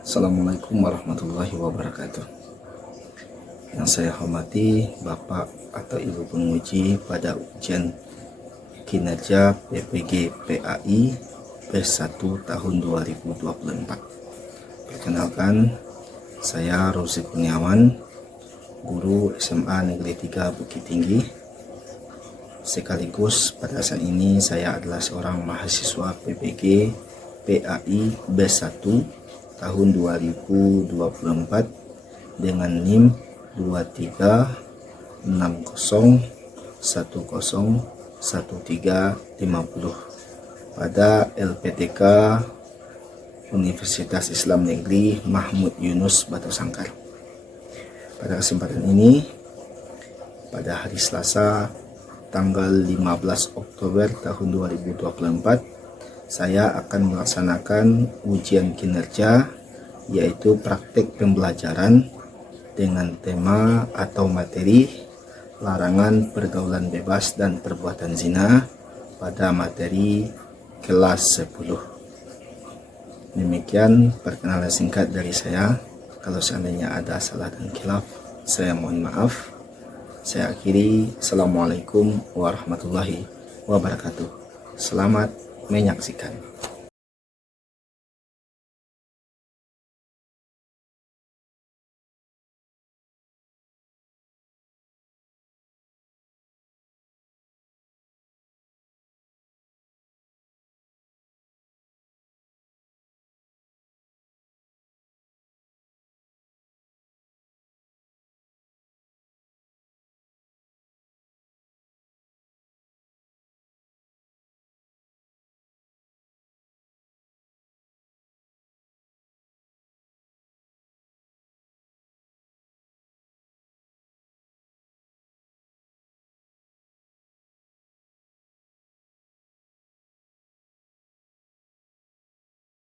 Assalamualaikum warahmatullahi wabarakatuh. Yang saya hormati Bapak atau Ibu penguji pada ujian kinerja PPG PAI B1 tahun 2024. Perkenalkan, saya Rozi Kurniawan, guru SMA Negeri 3 Bukit Tinggi. Sekaligus pada saat ini saya adalah seorang mahasiswa PPG PAI B1 tahun 2024 dengan NIM 2360101350 pada LPTK Universitas Islam Negeri Mahmud Yunus Batu Sangkar. Pada kesempatan ini, pada hari Selasa tanggal 15 Oktober tahun 2024, saya akan melaksanakan ujian kinerja, yaitu praktek pembelajaran dengan tema atau materi larangan pergaulan bebas dan perbuatan zina pada materi kelas 10. Demikian perkenalan singkat dari saya. Kalau seandainya ada salah dan khilaf, saya mohon maaf. Saya akhiri. Assalamualaikum warahmatullahi wabarakatuh. Selamat menyaksikan.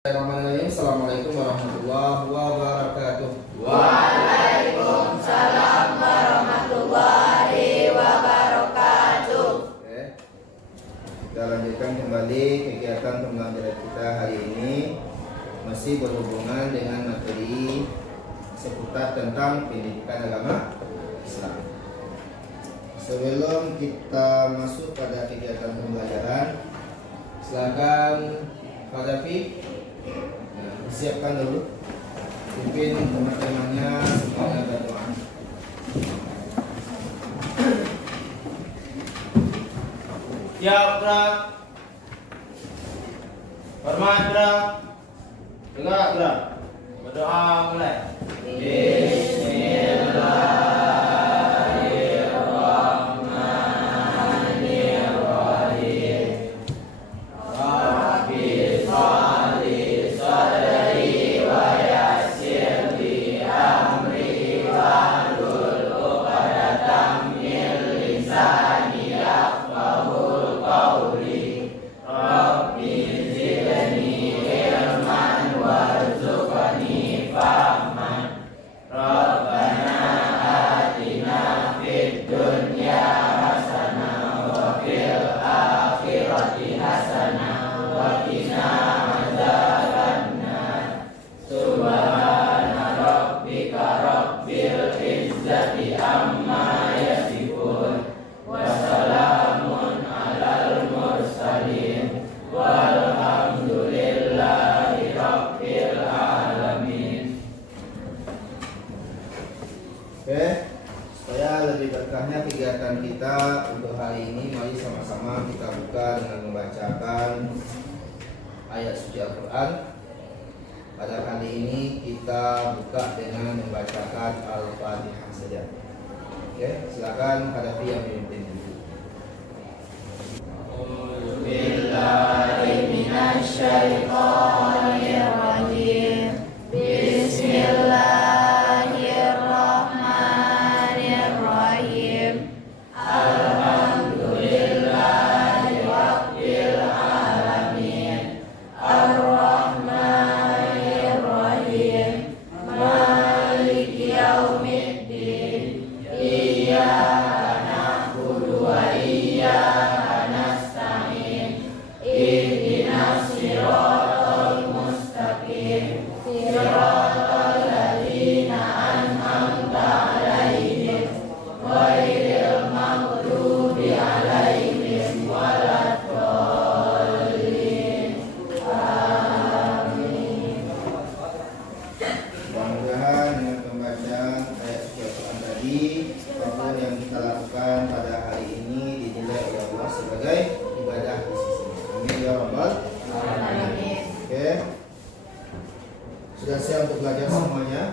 Assalamualaikum warahmatullahi wabarakatuh. Waalaikumsalam warahmatullahi wabarakatuh. Oke. Kita lanjutkan kembali kegiatan pembelajaran kita hari ini, masih berhubungan dengan materi seputar tentang pendidikan agama Islam. Sebelum kita masuk pada kegiatan pembelajaran, silakan Pak Davi siapkan dulu, pimpin teman-temannya semuanya berdoa. Siap, gerak. Hormat, gerak. Dengar, gerak. Berdoa mulai. Bismillah. Oke, supaya lebih berkahnya kegiatan kita untuk hari ini, mari sama-sama kita buka dengan membacakan ayat suci Al-Quran. Pada kali ini kita buka dengan membacakan Al-Fatihah saja. Oke, silakan Pak Davi yang memimpin. Bismillahirrahmanirrahim. Bismillahirrahmanirrahim. Alhamdulillahi rabbil alamin. Ar-Rahmanirrahim. Maliki yaumiddin. Iyyaka na'budu wa iyyaka nasta'in. Ihdinas siratal Sudah siap untuk belajar semuanya?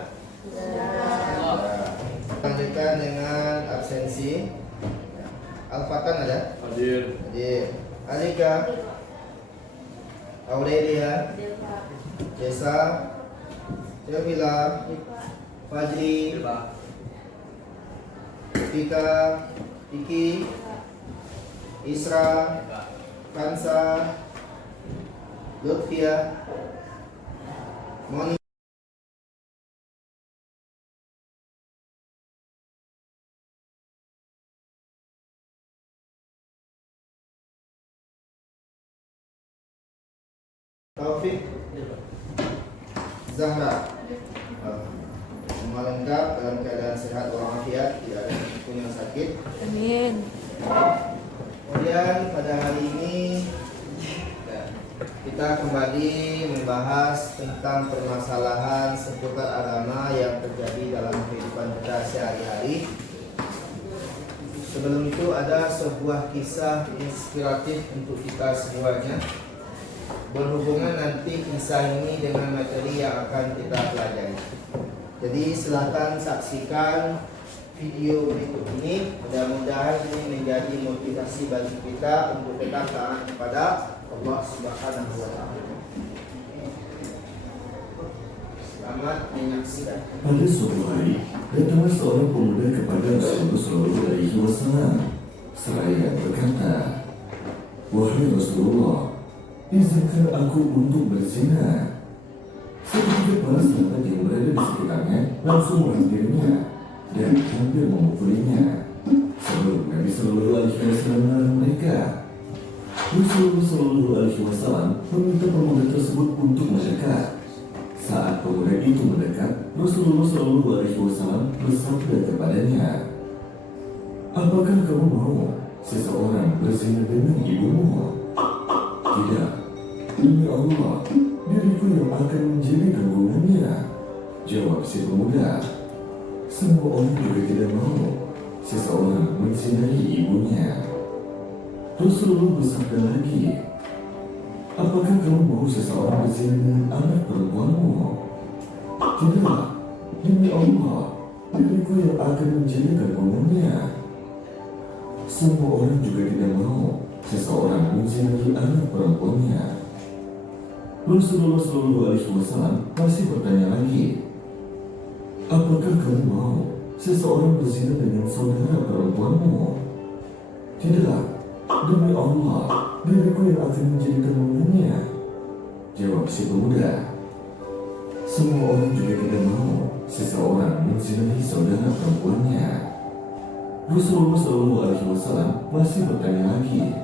Lanjutkan dengan absensi. Al-Fatan ada? Hadir. Hadir. Alika, Aurelia, Jesa, Jamila, Fajri, Tika, Iki, Isra, Kansa, Lutfia, Moni. Taufik, Zahra, semua lengkap dalam keadaan sehat walafiat, tidak ada pun yang sakit. Amin. Kemudian pada hari ini kita kembali membahas tentang permasalahan seputar agama yang terjadi dalam kehidupan kita sehari-hari. Sebelum itu ada sebuah kisah inspiratif untuk kita semuanya. Berhubungan nanti kisah ini dengan materi yang akan kita pelajari. Jadi silakan saksikan video berikut ini. Mudah-mudahan ini menjadi motivasi bagi kita untuk tetap taat kepada Allah Subhanahu wa taala. Selamat menyaksikan. Pada suatu hari, datanglah seorang pemuda kepada Rasulullah SAW. Seraya berkata, "Wahai Rasulullah, izinkan aku untuk berzina." Seketika para sahabat yang berada di sekitarnya langsung menghampirinya dan hampir memukulinya. Sebelum Nabi Sallallahu Alaihi Wasallam melarang mereka, Rasulullah Sallallahu Alaihi Wasallam meminta pemuda tersebut untuk mendekat. Saat pemuda itu mendekat, Rasulullah Sallallahu Alaihi Wasallam bersabda kepadanya, "Apakah kamu mau seseorang berzina dengan ibumu?" "Tidak, demi Allah, diriku yang akan menjadi tanggungannya," jawab si pemuda. Semua orang juga tidak mau seseorang menzinai ibunya. Rasulullah bersabda lagi, "Apakah kamu mau seseorang berzina dengan anak perempuanmu?" "Tidak, demi Allah, diriku yang akan menjadi tanggungannya." Semua orang juga tidak mau seseorang menzinai anak perempuannya. Rasulullah SAW masih bertanya lagi, "Apakah kamu mau seseorang berzina dengan saudara perempuanmu?" "Tidak, demi Allah, diriku yang akan menjadi tanggungannya," jawab si pemuda. Semua orang juga tidak mau seseorang menzinai saudara perempuannya. Rasulullah SAW masih bertanya lagi,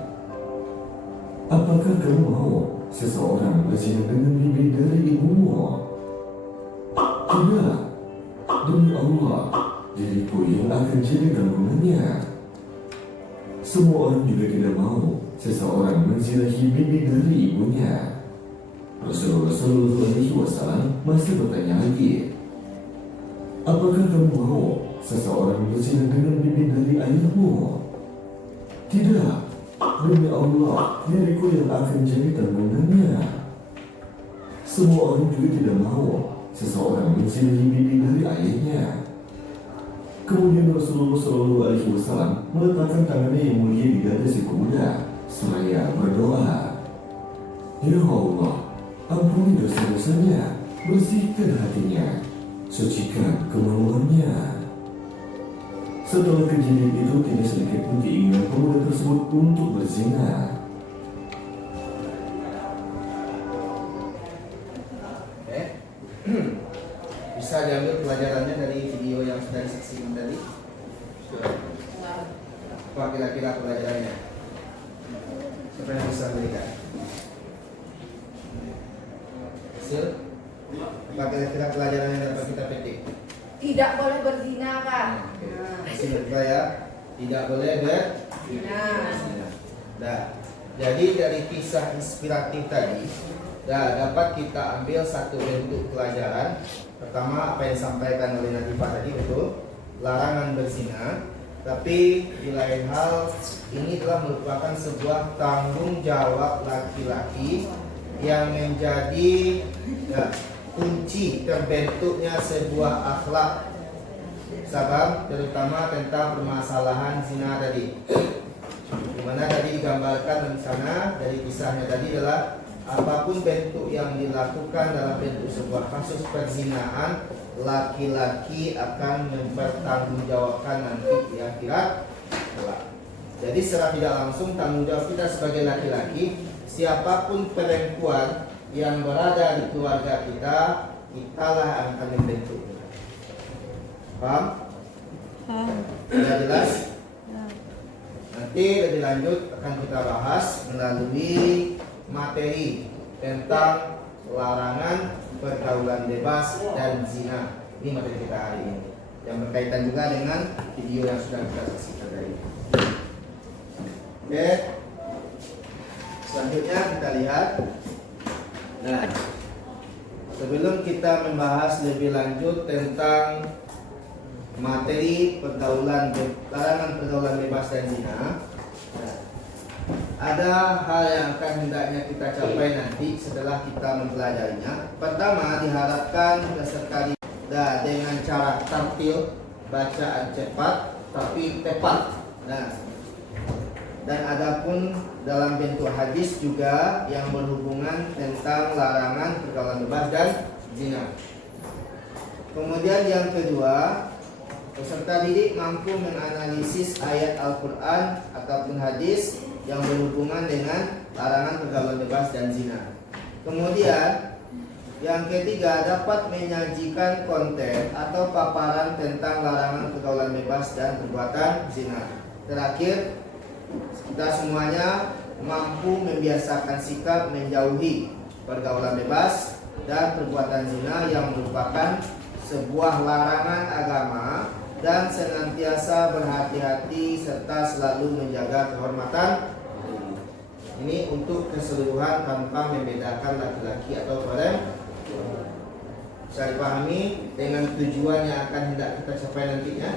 "Apakah kamu mau seseorang berzina dengan bibi dari ibumu?" "Tidak, demi Allah, diriku yang akan jadi tanggungannya." Semua orang juga tidak mau seseorang menzinahi bibi dari ibunya. Rasulullah SAW masih bertanya lagi, "Apakah kamu mau seseorang berzina dengan bibi dari ayahmu?" "Tidak, demi Allah, diriku yang akan jadi tanggungannya." Semua orang juga tidak mau seseorang menzinahi bibi dari ayahnya. Kemudian Rasulullah SAW meletakkan tangannya yang mulia di dada si pemuda seraya berdoa, "Ya Allah, ampuni dosa-dosanya, bersihkan hatinya, sucikan kemaluannya." Setelah kejadian itu tidak sedikit pun keinginan pemuda tersebut untuk berzina. Bisa diambil pelajarannya dari video yang sudah disaksikan tadi? Apa kira-kira pelajarannya? Siapa yang bisa berikan? Hasil? Apa kira-kira pelajaran yang dapat kita petik? Tidak boleh berzina, Kak. Masih berubah ya? Tidak boleh Berzina. Nah, jadi dari kisah inspiratif tadi, dapat kita ambil satu bentuk pelajaran. Pertama, apa yang disampaikan oleh Nadifah tadi betul, larangan berzina. Tapi di lain hal, ini telah merupakan sebuah tanggung jawab laki-laki yang menjadi Ya, kunci terbentuknya sebuah akhlak, sabab terutama tentang permasalahan zina tadi. Dimana tadi digambarkan di sana dari kisahnya tadi adalah apapun bentuk yang dilakukan dalam bentuk sebuah kasus perzinahan, laki-laki akan mempertanggungjawabkan nanti di akhirat kelak. Jadi secara tidak langsung tanggung jawab kita sebagai laki-laki, siapapun perempuan yang berada di keluarga kita, kitalah yang akan membentuknya. Paham? Sudah jelas? Nanti lebih lanjut akan kita bahas melalui materi tentang larangan pergaulan bebas dan zina. Ini materi kita hari ini yang berkaitan juga dengan video yang sudah kita saksikan tadi. Oke, selanjutnya kita lihat. Nah, sebelum kita membahas lebih lanjut tentang materi larangan pergaulan bebas dan zina, ada hal yang akan hendaknya kita capai nanti setelah kita mempelajarinya. Pertama, diharapkan peserta dengan cara tampil bacaan cepat tapi tepat. Nah, dan adapun dalam bentuk hadis juga yang berhubungan tentang larangan pergaulan bebas dan zina. Kemudian yang kedua, peserta didik mampu menganalisis ayat Al-Quran ataupun hadis yang berhubungan dengan larangan pergaulan bebas dan zina. Kemudian yang ketiga, dapat menyajikan konten atau paparan tentang larangan pergaulan bebas dan perbuatan zina. Terakhir, kita semuanya mampu membiasakan sikap menjauhi pergaulan bebas dan perbuatan zina yang merupakan sebuah larangan agama, dan senantiasa berhati-hati serta selalu menjaga kehormatan. Ini untuk keseluruhan tanpa membedakan laki-laki atau perempuan. Bisa dipahami dengan tujuan yang akan hendak kita capai nantinya.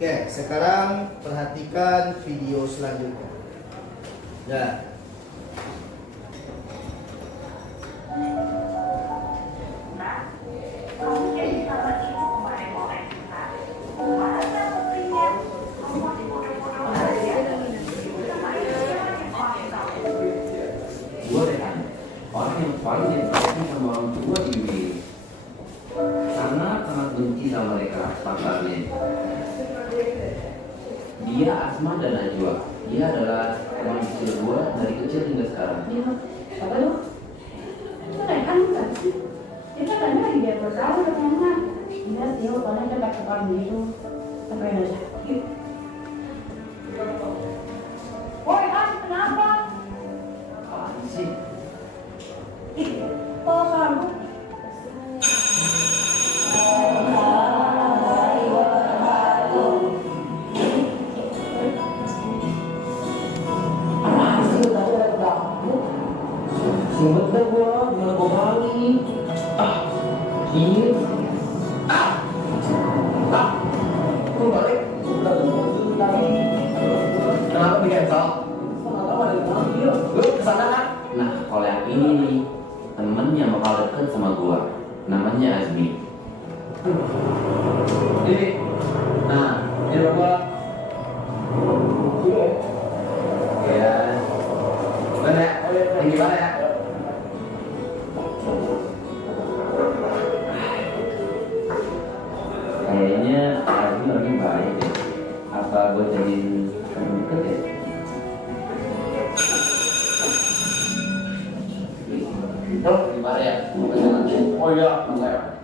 Oke, sekarang perhatikan video selanjutnya. Ya. Paling yang sama orang tua ini karena sangat benci sama mereka pakarnya. Dia Asma dan Najwa. Dia adalah teman kecil gua dari kecil hingga sekarang. Apa lu? Itu kan bukan sih? Kita kan lagi dia bertahu dengan mana? Iya sih, kalau kita pakai kepala gitu sampai ada sakit. Woi, kenapa? Apaan sih? Oh, kamu. Sempet dah gua, gimana gua balik? Ini gua balik. Kenapa di cancel? Lu kesana kan? Nah, kalau yang ini nih, temen yang bakal deket sama gua, namanya Azmi. Ini, nah, ini gua. Ya, mana? Tinggi mana ya? Kayaknya Azmi orangnya baik deh. Apa gua jadiin temen deket ya? Gimana ya? Oh iya, enggak.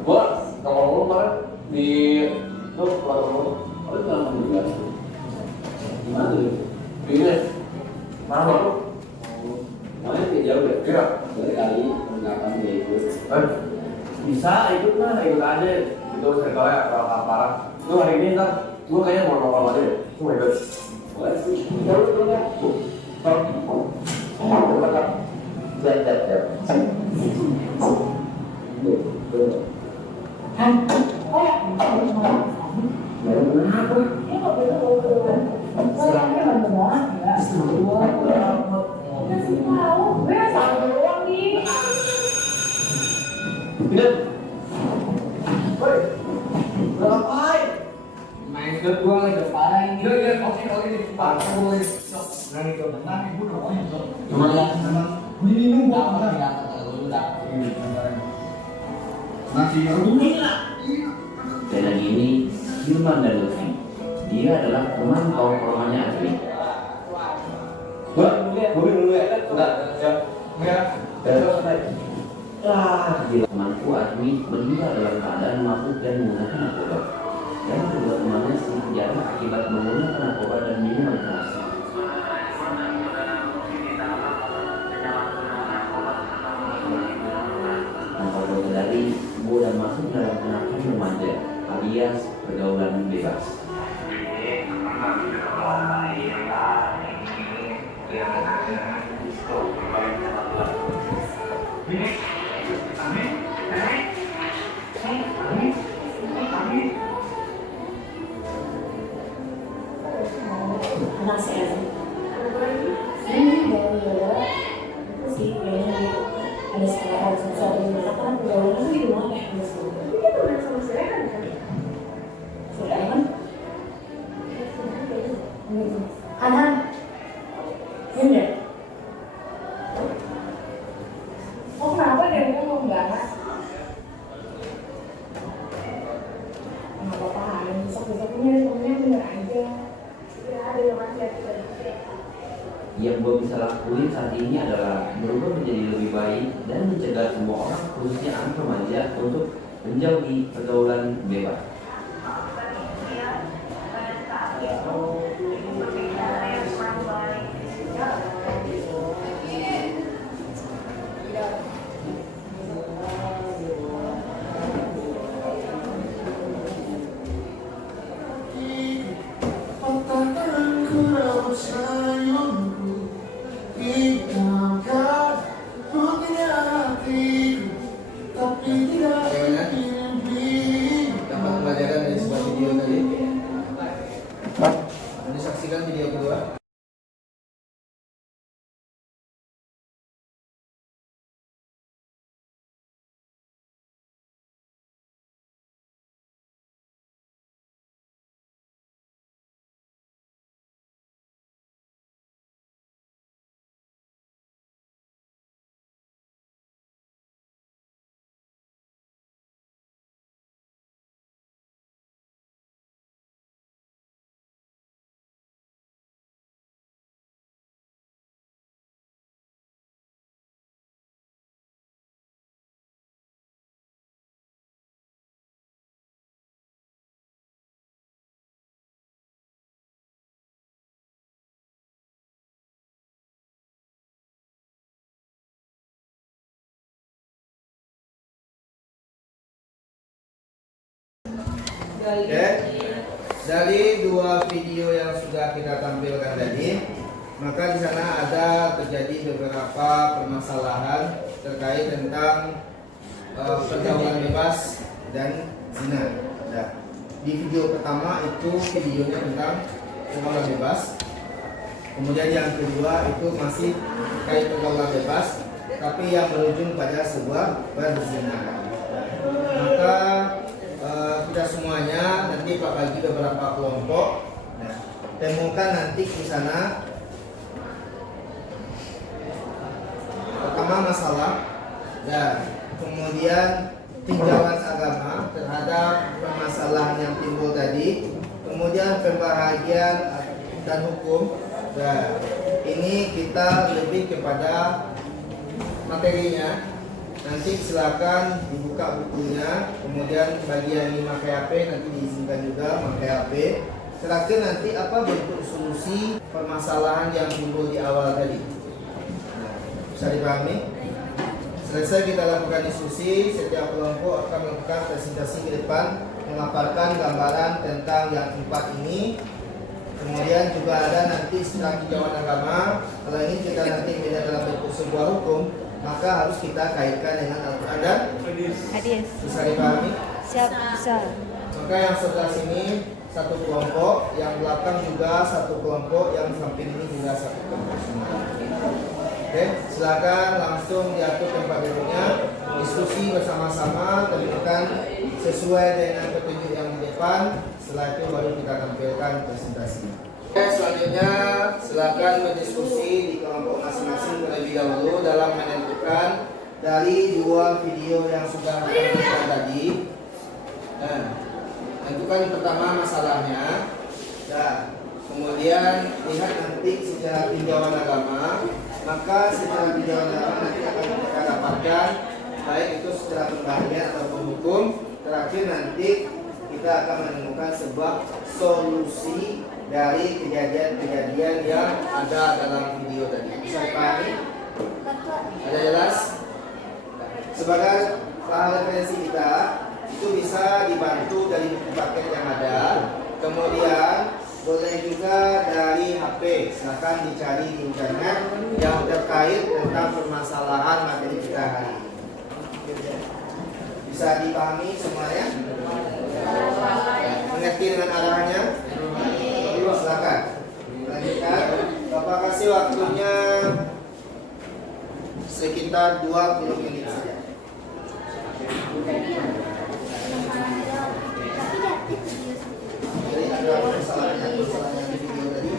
Gua kalau lu kemarin di itu keluar lu. Oh itu langsung juga. Gimana tuh? Ini. Mana lu? Mana yang jauh ya? Kira. Kali enggak dia ikut. Bisa ikut mah, ikut aja. Itu sekali ya kalau parah. Lu hari ini ntar gua kayaknya mau nongol aja deh. Cuma ikut. Dan yang ini Hilman dan Lutfi. Dia adalah teman tongkrongannya Azmi. Gila. Temanku Azmi meninggal dalam keadaan mabuk dan menggunakan narkoba. Dan kedua temannya di penjara akibat menggunakan narkoba dan minuman keras. Tanpa menyadari, Bo dan masuk dalam kenakalan remaja alias pergaulan bebas. Anak saya ini gara-gara itu sih kayaknya ada sekolah sesuatu di mana kan pergaulan itu di rumah kayak ada sekolah. Tapi dia pernah sama si Rehan kan? Si Rehan? Anan, ini. Oh kenapa dia ngomong banget? Nggak apa-apa, besok-besoknya ngomongnya bener aja. Yang gue bisa lakuin saat ini adalah berubah menjadi lebih baik dan mencegah semua orang, khususnya anak remaja, untuk menjauhi pergaulan bebas. Dapat pelajaran dari sebuah video tadi. Disaksikan video kedua. Oke, dari dua video yang sudah kita tampilkan tadi, maka di sana ada terjadi beberapa permasalahan terkait tentang pergaulan bebas dan zina. Nah, di video pertama itu videonya tentang pergaulan bebas. Kemudian yang kedua itu masih terkait pergaulan bebas, tapi yang berujung pada sebuah perzinahan. Maka kita semuanya nanti Pak bagi beberapa kelompok. Nah, temukan nanti di sana pertama masalah dan kemudian tinjauan agama terhadap permasalahan yang timbul tadi, kemudian pembahagian dan hukum. Dan ini kita lebih kepada materinya. Nanti silakan dibuka bukunya, kemudian bagi yang ingin pakai HP nanti diizinkan juga pakai HP. Terakhir nanti apa bentuk solusi permasalahan yang timbul di awal tadi. Nah, bisa dipahami? Selesai kita lakukan diskusi, setiap kelompok akan melakukan presentasi ke depan, memaparkan gambaran tentang yang 4 ini. Kemudian juga ada nanti setelah tinjauan agama. Kalau ini kita nanti tidak dalam bentuk sebuah hukum, maka harus kita kaitkan dengan Al-Quran dan Hadis. bisa dipahami? Siap, bisa. Maka yang sebelah sini satu kelompok, yang belakang juga satu kelompok, yang samping ini juga satu kelompok semua. Oke, silakan langsung diatur tempat duduknya, diskusi bersama-sama, tentukan sesuai dengan petunjuk yang di depan. Setelah itu baru kita tampilkan presentasi. Oke, selanjutnya silakan berdiskusi di kelompok masing-masing terlebih dahulu dalam menentukan dari dua video yang sudah kami buat tadi. Nah, tentukan yang pertama masalahnya. Nah, kemudian lihat nanti secara tinjauan agama. Maka secara tinjauan agama nanti akan kita dapatkan baik itu secara pembahagian ataupun hukum. Terakhir nanti kita akan menemukan sebuah solusi dari kejadian-kejadian yang ada dalam video tadi. Bisa dipahami? Ada jelas? Sebagai bahan referensi kita itu bisa dibantu dari buku paket yang ada. Kemudian boleh juga dari HP. Silahkan dicari di internet yang terkait tentang permasalahan materi kita hari ini. Bisa dipahami semuanya? Mengerti dengan arahannya? Silakan. Lanjutkan. Bapak kasih waktunya sekitar 20 menit saja. Jadi ada kesalahan di video tadi.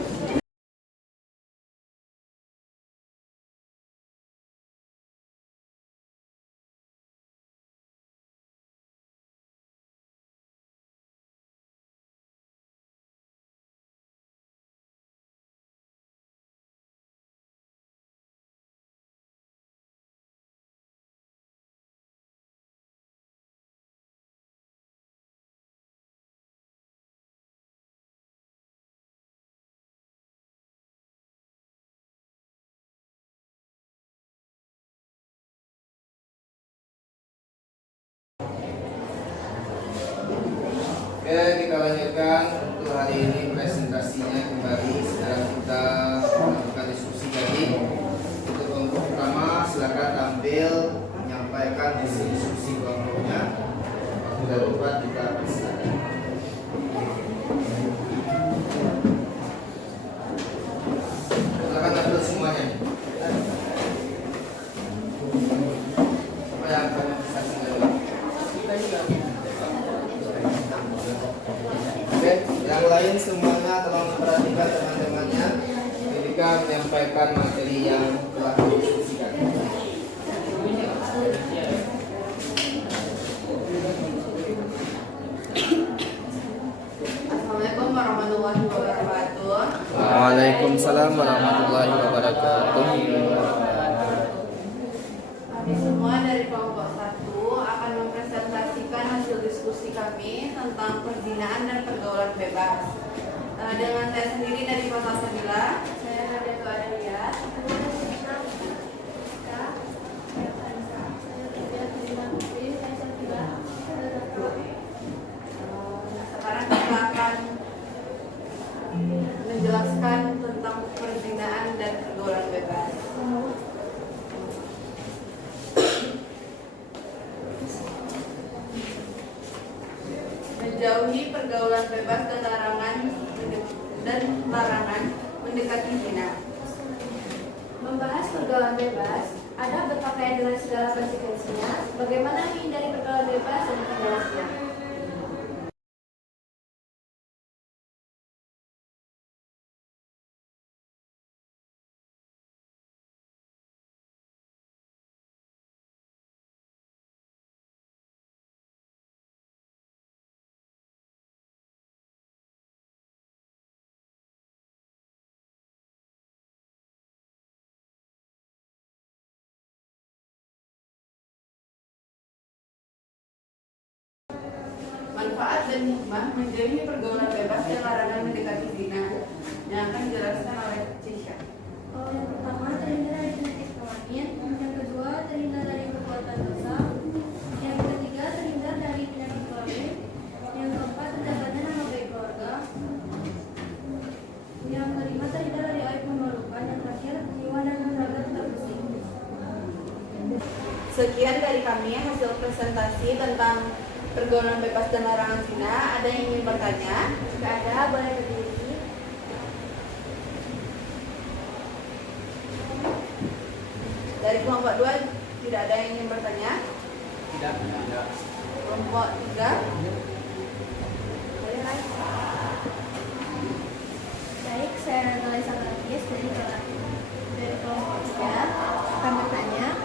Oke, kita lanjutkan untuk hari ini presentasinya kembali. Sekarang kita melakukan diskusi tadi. Untuk kelompok pertama, silakan tampil menyampaikan isi diskusi kelompoknya. Waktu sudah lupa kita persilakan. Silakan tampil semuanya. Siapa yang akan presentasi dulu? Oke, yang lain semuanya tolong memperhatikan teman-temannya ketika menyampaikan materi yang telah didiskusikan. Assalamualaikum warahmatullahi wabarakatuh. Waalaikumsalam warahmatullahi wabarakatuh. Kami semua dari kelompok 1 akan mempresentasikan hasil diskusi kami tentang perzinahan dan pergaulan bebas. Dengan saya sendiri dari Kota Sabila, saya Nadia Tuadaria. Sekarang kita akan menjelaskan tentang perzinahan dan pergaulan bebas. Menjauhi pergaulan bebas dan larangan mendekati zina. Membahas pergaulan bebas, ada berpakaian dengan segala konsekuensinya, bagaimana menghindari pergaulan bebas dan tindakannya. Manfaat dan hikmah menjauhi pergaulan bebas dan larangan mendekati zina yang akan dijelaskan oleh Cisha. Yang pertama, terhindar dari penyakit kelamin. Yang kedua, terhindar dari perbuatan dosa. Yang ketiga, terhindar dari penyakit kelamin. Yang keempat, terjaganya nama baik keluarga. Yang kelima, terhindar dari aib memalukan. Yang terakhir, jiwa dan raga tetap bersih. Sekian dari kami hasil presentasi tentang pergaulan bebas dan larangan zina. Ada yang ingin bertanya? Jika ada, boleh berdiri. Dari kelompok 2 tidak ada yang ingin bertanya? Tidak. Kelompok 3? Boleh, Rai. Baik, saya Nalisa Latis dari kelompok 3 akan bertanya,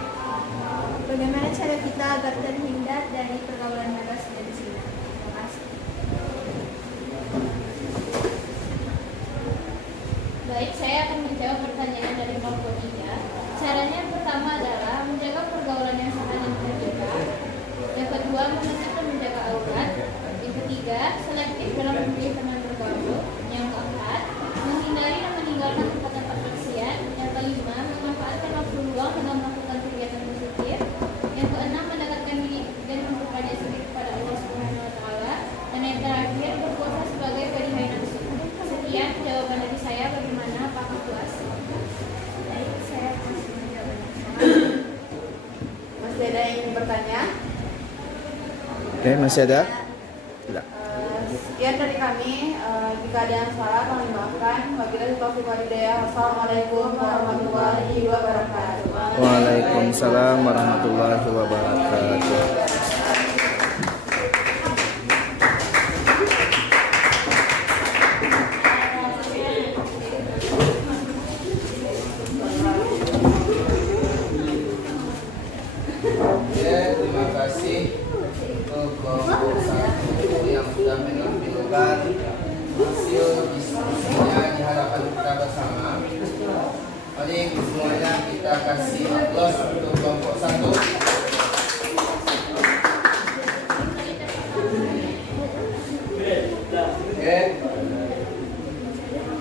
bagaimana cara kita agar terhindar dari pergaulan bebas dan zina? Terima kasih. Baik, saya akan menjawab pertanyaan dari kelompok 3. Caranya yang pertama adalah menjaga pergaulan yang sehat dan terbuka. Yang kedua, mengecek dan menjaga aurat. Yang ketiga, selektif dalam memilih teman bergaul. Yang keempat, menghindari dan meninggalkan tempat-tempat maksiat. Yang kelima, memanfaatkan waktu luang dengan melakukan kegiatan positif. Yang keenam, mendekatkan diri dan memperbanyak zikir kepada Allah Subhanahu wa taala. Dan yang terakhir, berpuasa sebagai pelihara nafsu. Sekian jawaban dari saya. Bagaimana, apakah puas? Baik, saya masih menjawab. Masih ada yang ingin bertanya? Oke, masih ada? Tidak. Sekian dari kami. Jika ada yang salah, kami maafkan. Wabillahi taufiq wal hidayah. Wassalamualaikum warahmatullahi wabarakatuh. Waalaikumsalam warahmatullahi wabarakatuh. Oke, terima kasih untuk kelompok 1 yang sudah menampilkan hasil diskusinya di hadapan kita bersama. Mari semuanya kita kasih aplaus untuk kelompok 1. Oke,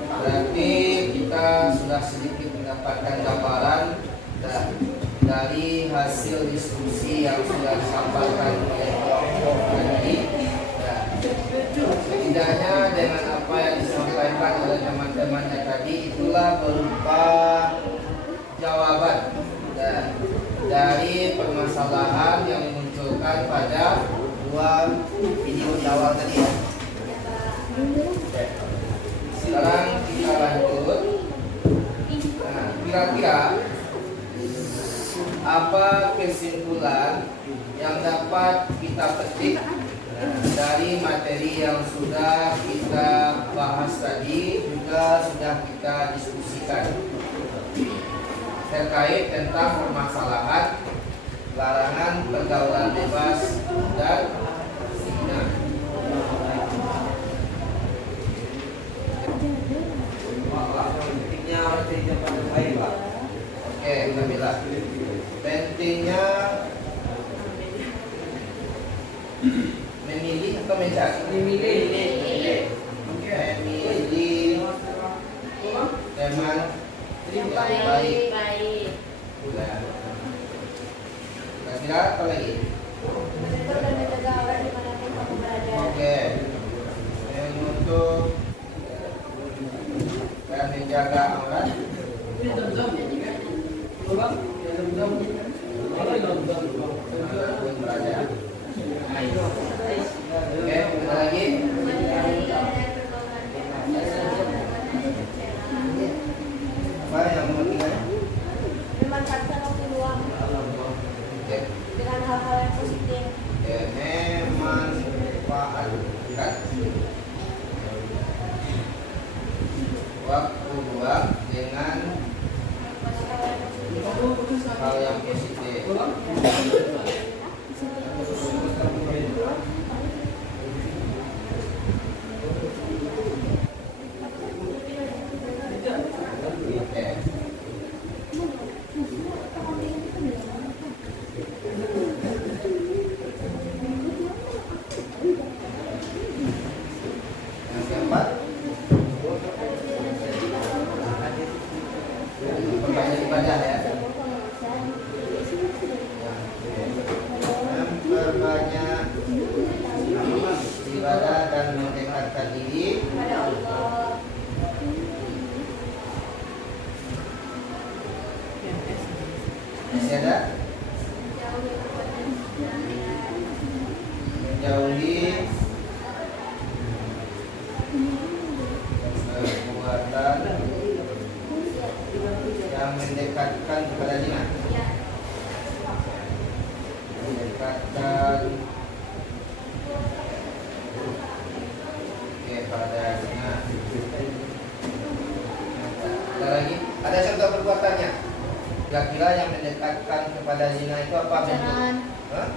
berarti kita sudah sedikit mendapatkan gambaran dari hasil diskusi yang sudah disampaikan oleh kelompok tadi. Setidaknya dengan apa yang disampaikan oleh teman-temannya tadi, itulah berupa jawaban dari permasalahan yang dimunculkan pada dua video di awal tadi ya. Sekarang kita lanjut. Nah, kira-kira apa kesimpulan yang dapat kita petik dari materi yang sudah kita bahas tadi, juga sudah kita diskusikan terkait tentang permasalahan larangan pergaulan bebas dan zina. Oke, Nabila. Pentingnya memilih atau mencari? Memilih. Memilih teman yang baik. Udah. Kira-kira apa lagi? Menegur dan menjaga aurat dimanapun kamu berada. Oke. Untuk dan menjaga aurat. Oke, ada lagi? Apa yang mau tinggal? Memanfaatkan waktu luang Oke. dengan hal-hal yang positif. Oke, memanfaatkan waktu luang dengan hal yang positif. Oke. Yang keempat, perbanyak ibadah ya. Memperbanyak ibadah dan mendekatkan diri Pada Allah. masih ada Jauhi perbuatan zina. menjauhi perbuatan yang mendekatkan kepada zina. Ya. Mendekatkan kepada zina. perbuatannya? Kira-kira yang mendekatkan kepada zina itu apa bentuk? Hah?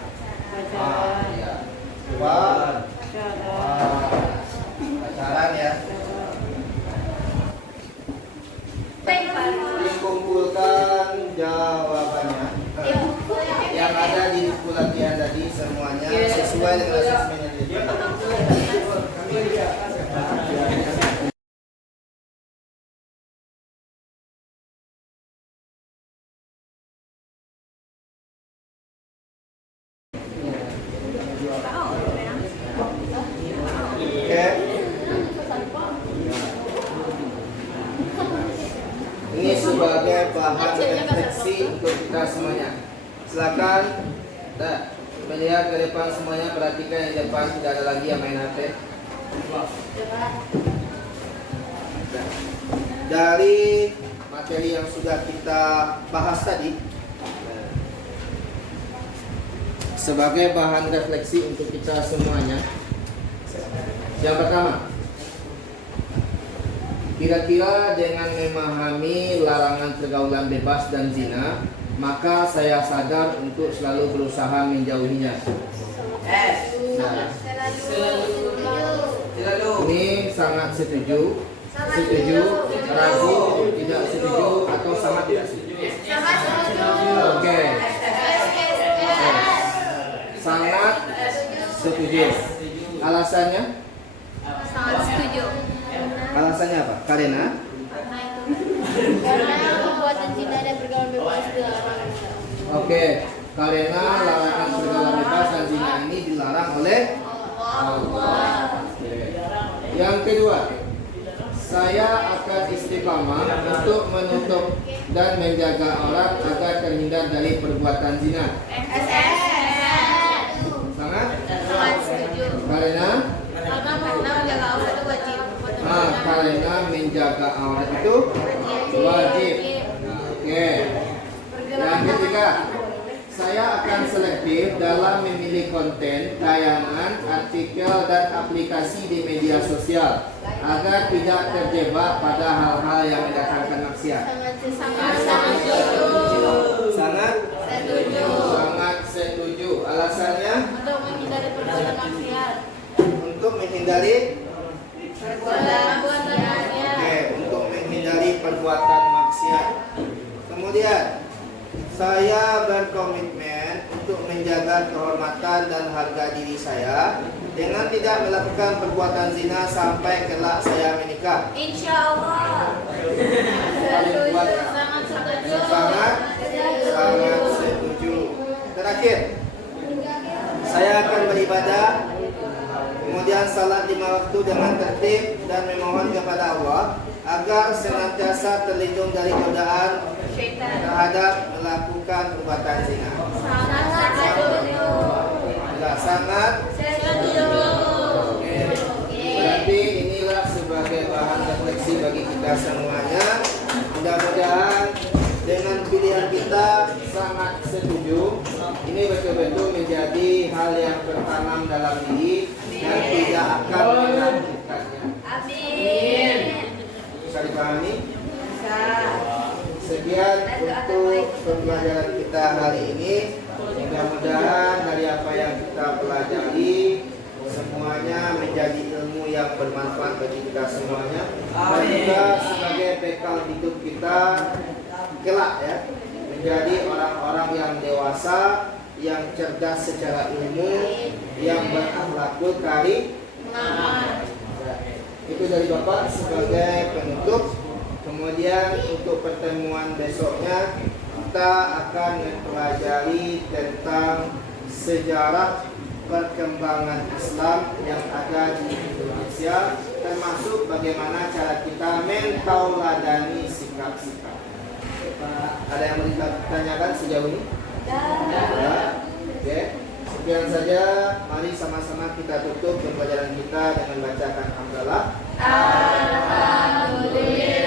Iya. Pacaran ya. Dikumpulkan jawabannya yang ada di buku latihan tadi semuanya sesuai dengan asesmen yang diberikan. Oke. Ini sebagai bahan refleksi untuk kita semuanya. Silakan melihat ke depan semuanya, perhatikan yang depan, tidak ada lagi yang main HP. Dari materi yang sudah kita bahas tadi, sebagai bahan refleksi untuk kita semuanya. Yang pertama, kira-kira dengan memahami larangan pergaulan bebas dan zina, maka saya sadar untuk selalu berusaha menjauhinya. Ini sangat setuju, ragu, tidak setuju, atau sangat tidak setuju. Oke. Sangat setuju. Alasannya? Sangat setuju. Alasannya apa? Karena perbuatan zina dan pergaulan bebas dilarang. Oke, karena larangan pergaulan bebas dan zina ini dilarang oleh Allah. Yang kedua, saya akan istiqamah untuk menutup dan menjaga orang agar terhindar dari perbuatan zina. Sangat setuju. Karena menjaga aurat itu wajib. karena menjaga aurat itu wajib. Oke. Yang ketiga, saya akan selektif dalam memilih konten, tayangan, artikel, dan aplikasi di media sosial agar tidak terjebak pada hal-hal yang mendatangkan maksiat. Sangat setuju. Alasannya? Untuk menghindari perbuatan maksiat. Untuk menghindari Untuk menghindari perbuatan maksiat. Kemudian saya berkomitmen untuk menjaga kehormatan dan harga diri saya dengan tidak melakukan perbuatan zina sampai kelak saya menikah. Insya Allah. Sangat setuju. Sangat setuju. Terakhir, saya akan beribadah, kemudian salat 5 waktu dengan tertib dan memohon kepada Allah agar senantiasa terlindung dari godaan terhadap melakukan perbuatan zina. Sangat setuju. Berarti inilah sebagai bahan refleksi bagi kita semuanya. Mudah-mudahan dengan pilihan kita sangat setuju, ini betul-betul menjadi hal yang tertanam dalam diri dan tidak akan melanjutkannya. Amin. Bisa dipahami? Sekian untuk pembelajaran kita hari ini. Mudah-mudahan dari apa yang kita pelajari semuanya menjadi ilmu yang bermanfaat bagi kita semuanya dan juga sebagai bekal hidup kita kelak ya, menjadi orang-orang yang dewasa, yang cerdas secara ilmu, yang berakhlakul karim. Itu dari Bapak sebagai penutup. Kemudian untuk pertemuan besoknya kita akan mempelajari tentang sejarah perkembangan Islam yang ada di Indonesia, termasuk bagaimana cara kita mentauladani sikap-sikap. Ada yang mau ditanyakan sejauh ini? Ya. Oke. Sekian saja. Mari sama-sama kita tutup pembelajaran kita dengan bacakan hamdalah. Alhamdulillah.